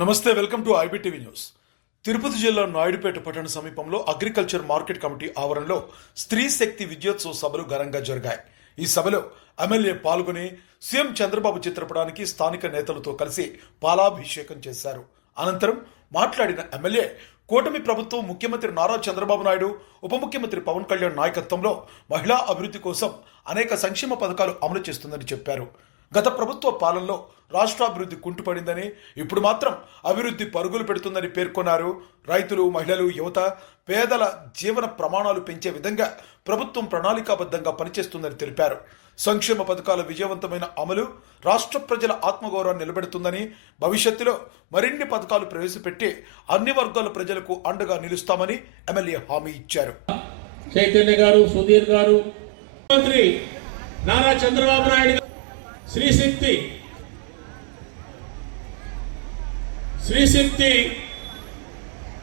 నమస్తే welcome to IBTV news. Tirupati జిల్లా నాయుడుపేట పట్టణ సమీపంలో అగ్రికల్చర్ మార్కెట్ కమిటీ ఆవరణలో స్త్రీ శక్తి విద్యోత్సవ సభలు ఘనంగా జరిగాయి. ఈ సభలో ఎమ్మెల్యే పాల్గొని సీఎం చంద్రబాబు చిత్రపటానికి స్థానిక నేతలతో కలిసి పాలాభిషేకం చేశారు. అనంతరం మాట్లాడిన ఎమ్మెల్యే కూటమి ప్రభుత్వం ముఖ్యమంత్రి నారా చంద్రబాబు నాయుడు ఉప ముఖ్యమంత్రి పవన్ కళ్యాణ్ నాయకత్వంలో మహిళా అభివృద్ధి కోసం అనేక సంక్షేమ పథకాలు అమలు చేస్తుందని చెప్పారు. గత ప్రభుత్వ పాలనలో రాష్ట్రాభివృద్ధి కుంటుపడిందని ఇప్పుడు మాత్రం అభివృద్ధి పరుగులు పెడుతుందని పేర్కొన్నారు. రైతులు మహిళలు యువత పేదల జీవన ప్రమాణాలు పెంచే విధంగా ప్రభుత్వం ప్రణాళికాబద్ధంగా పనిచేస్తుందని తెలిపారు. సంక్షేమ పథకాల విజయవంతమైన అమలు రాష్ట్ర ప్రజల ఆత్మగౌరవాన్ని నిలబెడుతుందని భవిష్యత్తులో మరిన్ని పథకాలు ప్రవేశపెట్టి అన్ని వర్గాల ప్రజలకు అండగా నిలుస్తామని ఎమ్మెల్యే హామీ ఇచ్చారు. చైతన్య గారు సుధీర్ గారు. నారా చంద్రబాబు నాయుడు శ్రీశక్తి. శ్రీశక్తి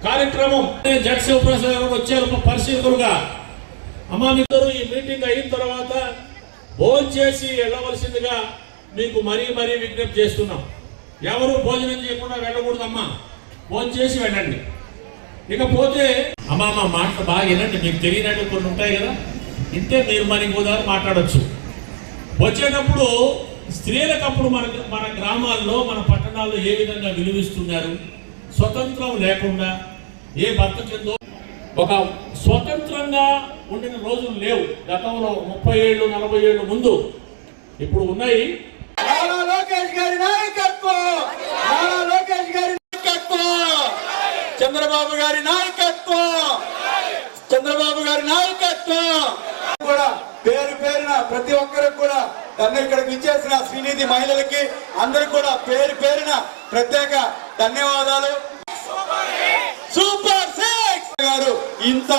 కార్యక్రమం. జట్ శివప్రసాద్ గారు వచ్చారు పరిశీలకులుగా అమ్మా మీరు ఈ మీటింగ్ అయిన తర్వాత భోజనం చేసి వెళ్ళవలసిందిగా మీకు మరీ మరీ విజ్ఞప్తి చేస్తున్నాం. ఎవరు భోజనం చేయకుండా వెళ్ళకూడదమ్మా. భోజనం చేసి వెళ్ళండి. ఇకపోతే అమ్మా అమ్మ మాట బాగా వినండి. మీకు తెలియనట్టు కొన్ని ఉంటాయి కదా. ఇంతే మీరు మరి ఇంకోదారు మాట్లాడొచ్చు. వచ్చేటప్పుడు స్త్రీలకప్పుడు మన మన గ్రామాల్లో మన పట్టణాల్లో ఏ విధంగా విలువిస్తున్నారు? స్వతంత్రం లేకుండా ఏ భర్త కిందో ఒక స్వతంత్రంగా ఉండిన రోజులు లేవు. గతంలో ముప్పై ఏళ్ళు నలభై ఏళ్ళు ముందు ఇప్పుడు ఉన్నాయి. లోకేష్ గారి లోకేష్ గారి చంద్రబాబు గారి నాయకత్వం! చంద్రబాబు గారి నాయకత్వం! కూడా పేరు పేరున ప్రతి ఒక్కరికి కూడా నన్ను ఇక్కడికి ఇచ్చేసిన శ్రీనిధి మహిళలకి అందరికి కూడా పేరు పేరున ప్రత్యేక ధన్యవాదాలు. Super six! గారు ఇంత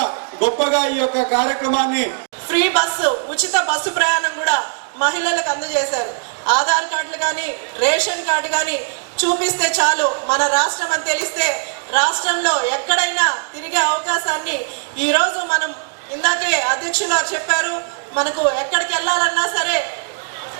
గొప్పగా ఈ యొక్క కార్యక్రమాన్ని ఫ్రీ బస్సు ఉచిత బస్సు ప్రయాణం కూడా మహిళలకు అందజేశారు. ఆధార్ కార్డులు కానీ రేషన్ కార్డు కానీ చూపిస్తే చాలు. మన రాష్ట్రం అని తెలిస్తే రాష్ట్రంలో ఎక్కడైనా తిరిగే అవకాశాన్ని ఈరోజు మనం ఇందాకే అధ్యక్షులు చెప్పారు. మనకు ఎక్కడికి వెళ్ళాలన్నా సరే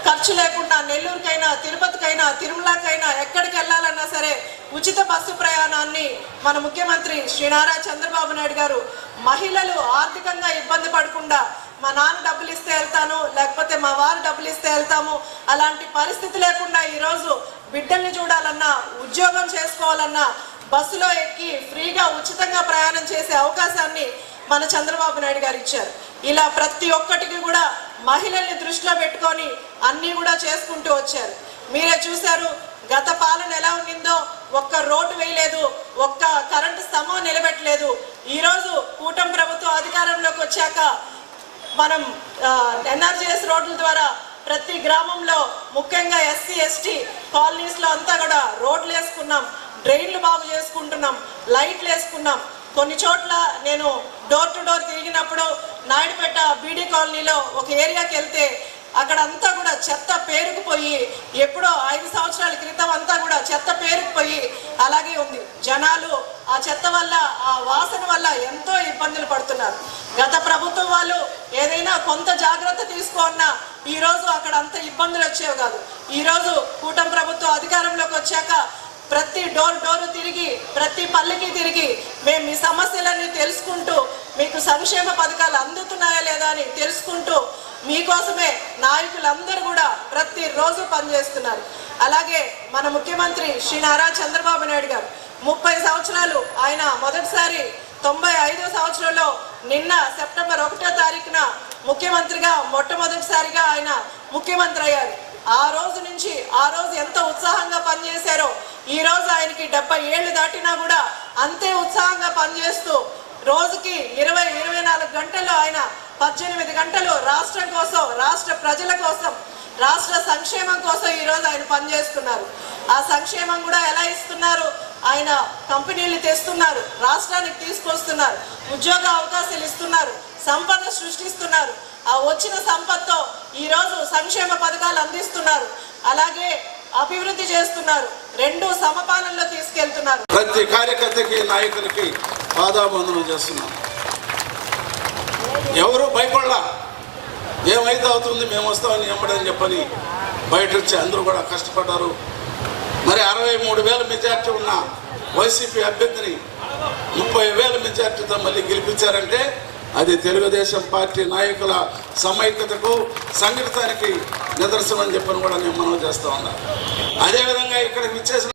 ఖర్చు లేకుండా నెల్లూరుకైనా తిరుపతికైనా తిరుమలకైనా ఎక్కడికి వెళ్ళాలన్నా సరే ఉచిత బస్సు ప్రయాణాన్ని మన ముఖ్యమంత్రి శ్రీ నారా చంద్రబాబు నాయుడు గారు మహిళలు ఆర్థికంగా ఇబ్బంది పడకుండా మా నాన్న డబ్బులు ఇస్తే వెళ్తాను లేకపోతే మా వారు డబ్బులు ఇస్తే వెళ్తాము అలాంటి పరిస్థితి లేకుండా ఈరోజు బిడ్డల్ని చూడాలన్నా ఉద్యోగం చేసుకోవాలన్నా బస్సులో ఎక్కి ఫ్రీగా ఉచితంగా ప్రయాణం చేసే అవకాశాన్ని మన చంద్రబాబు నాయుడు గారు ఇచ్చారు. ఇలా ప్రతి ఒక్కటికి కూడా మహిళల్ని దృష్టిలో పెట్టుకొని అన్నీ కూడా చేసుకుంటూ వచ్చారు. మీరే చూశారు గత పాలన ఎలా ఉన్నిందో ఒక్క రోడ్డు వేయలేదు ఒక్క కరెంటు స్తంభం నిలబెట్టలేదు. ఈరోజు కూటమి ప్రభుత్వం అధికారంలోకి వచ్చాక మనం ఎన్ఆర్జీఎస్ రోడ్ల ద్వారా ప్రతి గ్రామంలో ముఖ్యంగా ఎస్సీ ఎస్టీ కాలనీస్లో అంతా కూడా రోడ్లు వేసుకున్నాం డ్రైన్లు బాగు చేసుకుంటున్నాం లైట్లు వేసుకున్నాం. కొన్ని చోట్ల నేను డోర్ టు డోర్ తిరిగినప్పుడు నాయుడుపేట బీడీ కాలనీలో ఒక ఏరియాకి వెళ్తే అక్కడ అంతా కూడా చెత్త పేరుకుపోయి ఎప్పుడో ఐదు సంవత్సరాల క్రితం అంతా కూడా చెత్త పేరుకుపోయి అలాగే ఉంది. జనాలు ఆ చెత్త వల్ల ఆ వాసన వల్ల ఎంతో ఇబ్బందులు పడుతున్నారు. గత ప్రభుత్వం వాళ్ళు ఏదైనా కొంత జాగ్రత్త తీసుకున్నా ఈ రోజు అక్కడ అంత ఇబ్బందులు వచ్చేవి కాదు. ఈరోజు కూటమి ప్రభుత్వం అధికారంలోకి వచ్చాక ప్రతి డోర్ డోరు తిరిగి ప్రతి పల్లెకి తిరిగి మేము మీ సమస్యలన్నీ తెలుసుకుంటూ మీకు సంక్షేమ పథకాలు అందుతున్నాయా లేదా అని తెలుసుకుంటూ మీకోసమే నాయకులందరూ కూడా ప్రతిరోజు పనిచేస్తున్నారు. అలాగే మన ముఖ్యమంత్రి శ్రీ నారా చంద్రబాబు నాయుడు గారు ముప్పై సంవత్సరాలు ఆయన మొదటిసారి తొంభై ఐదో సంవత్సరంలో నిన్న సెప్టెంబర్ ఒకటో తారీఖున ముఖ్యమంత్రిగా మొట్టమొదటిసారిగా ఆయన ముఖ్యమంత్రి అయ్యారు. ఆ రోజు నుంచి ఆ రోజు ఎంత ఉత్సాహంగా పనిచేశారో ఈ రోజు ఆయనకి డెబ్బై ఏళ్ళు దాటినా కూడా అంతే ఉత్సాహంగా పనిచేస్తూ రోజుకి ఇరవై ఇరవై నాలుగు గంటల్లో ఆయన పద్దెనిమిది గంటలు రాష్ట్రం కోసం రాష్ట్ర ప్రజల కోసం రాష్ట్ర సంక్షేమం కోసం ఈరోజు ఆయన పనిచేస్తున్నారు. ఆ సంక్షేమం కూడా ఎలా ఇస్తున్నారు? ఆయన కంపెనీలు తెస్తున్నారు రాష్ట్రానికి తీసుకొస్తున్నారు ఉద్యోగ అవకాశాలు ఇస్తున్నారు. సంపద సృష్టిస్తున్నారు. ఆ వచ్చిన సంపదతో ఈరోజు సంక్షేమ పథకాలు అందిస్తున్నారు. అలాగే అభివృద్ధి చేస్తున్నారు. రెండు సమపాలనలో తీసుకెళ్తున్నారు. ప్రతి కార్యకర్తకి నాయకులకి పాదాబంధనం చేస్తున్నాం. ఎవరు భయపడలా? ఏమైతే అవుతుంది మేము వస్తామని ఎమ్మడని చెప్పని బయట వచ్చి అందరూ కూడా కష్టపడ్డారు. మరి అరవై మూడు వేల మెజార్టీ ఉన్న వైసీపీ అభ్యర్థిని ముప్పై వేల మెజార్టీతో మళ్ళీ గెలిపించారంటే అది తెలుగుదేశం పార్టీ నాయకుల సమైక్యతకు సంఘటితానికి నిదర్శనం అని చెప్పని కూడా నేను మనం చేస్తూ ఉన్నా. అదేవిధంగా ఇక్కడ విచ్చేసిన